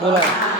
对不